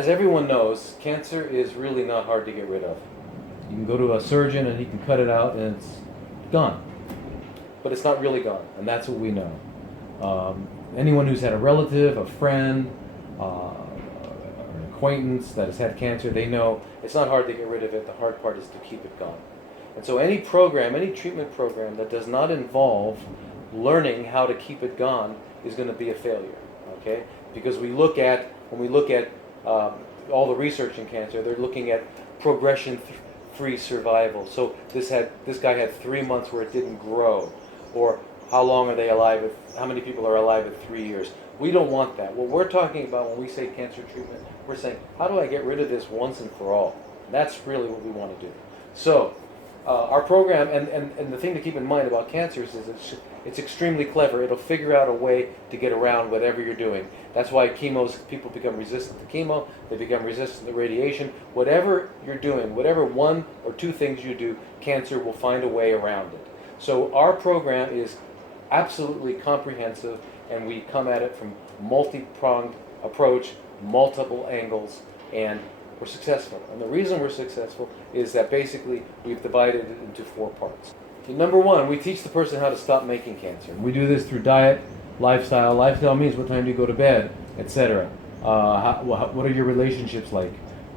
as everyone knows, cancer is really not hard to get rid of. You can go to a surgeon and he can cut it out and it's gone. But it's not really gone, and that's what we know. Anyone who's had a relative, a friend, an acquaintance that has had cancer, they know it's not hard to get rid of it. The hard part is to keep it gone. And so any program, any treatment program that does not involve learning how to keep it gone is going to be a failure. Okay? Because when we look at all the research in cancer, they're looking at progression-free survival. So this guy had 3 months where it didn't grow, or how long are they alive? How many people are alive at 3 years? We don't want that. What we're talking about when we say cancer treatment, we're saying, how do I get rid of this once and for all? And that's really what we want to do. So our program, and the thing to keep in mind about cancers is it's extremely clever. It'll figure out a way to get around whatever you're doing. That's why people become resistant to chemo, they become resistant to radiation. Whatever you're doing, whatever one or two things you do, cancer will find a way around it. So our program is absolutely comprehensive, and we come at it from multi-pronged approach, multiple angles, and we're successful. And the reason we're successful is that basically we've divided it into 4 parts. Okay, number 1, we teach the person how to stop making cancer. We do this through diet, lifestyle. Lifestyle means what time do you go to bed, etc. What are your relationships like?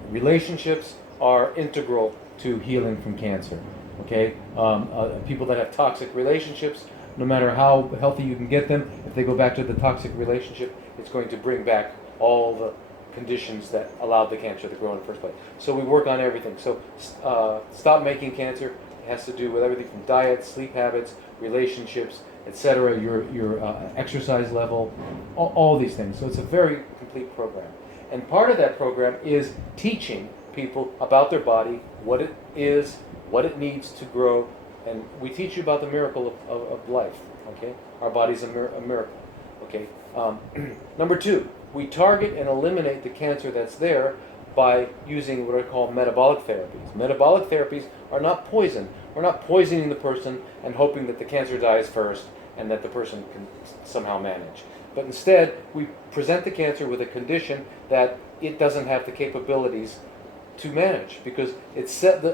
Relationships are integral to healing from cancer. Okay, people that have toxic relationships, no matter how healthy you can get them, if they go back to the toxic relationship, it's going to bring back all the conditions that allowed the cancer to grow in the first place. So we work on everything. So stop making cancer has to do with everything from diet, sleep habits, relationships, etc., your exercise level, all these things. So it's a very complete program. And part of that program is teaching people about their body, what it is, what it needs to grow, and we teach you about the miracle of life. Okay, our body's a miracle. Okay. Number 2, we target and eliminate the cancer that's there by using what are called metabolic therapies. Metabolic therapies are not poison. We're not poisoning the person and hoping that the cancer dies first and that the person can somehow manage. But instead, we present the cancer with a condition that it doesn't have the capabilities to manage, because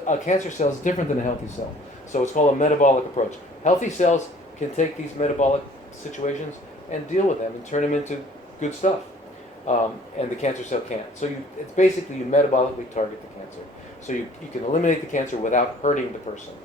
a cancer cell is different than a healthy cell. So it's called a metabolic approach. Healthy cells can take these metabolic situations and deal with them and turn them into good stuff. And the cancer cell can't. So it's basically you metabolically target the cancer. So you can eliminate the cancer without hurting the person.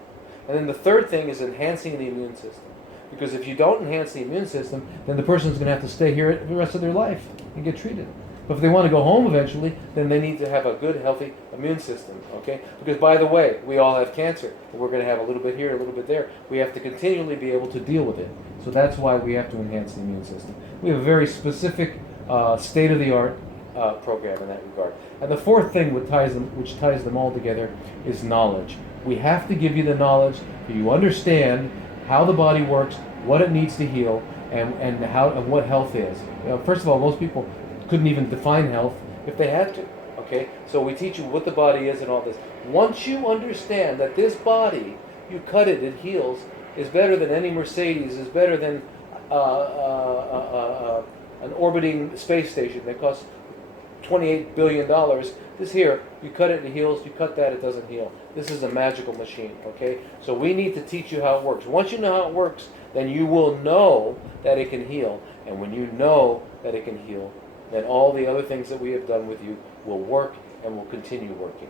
And then the third thing is enhancing the immune system. Because if you don't enhance the immune system, then the person's going to have to stay here the rest of their life and get treated. But if they want to go home eventually, then they need to have a good, healthy immune system, okay? Because, by the way, we all have cancer. And we're going to have a little bit here, a little bit there. We have to continually be able to deal with it. So that's why we have to enhance the immune system. We have a very specific, state-of-the-art program in that regard. And the fourth thing which ties them all together is knowledge. We have to give you the knowledge so you understand how the body works, what it needs to heal, and what health is. First of all, most people couldn't even define health if they had to. Okay, so we teach you what the body is and all this. Once you understand that this body, you cut it, it heals, is better than any Mercedes, is better than an orbiting space station that costs $28 billion. This here, you cut it, it heals. You cut that, it doesn't heal. This is a magical machine, okay? So we need to teach you how it works. Once you know how it works, then you will know that it can heal. And when you know that it can heal, then all the other things that we have done with you will work and will continue working.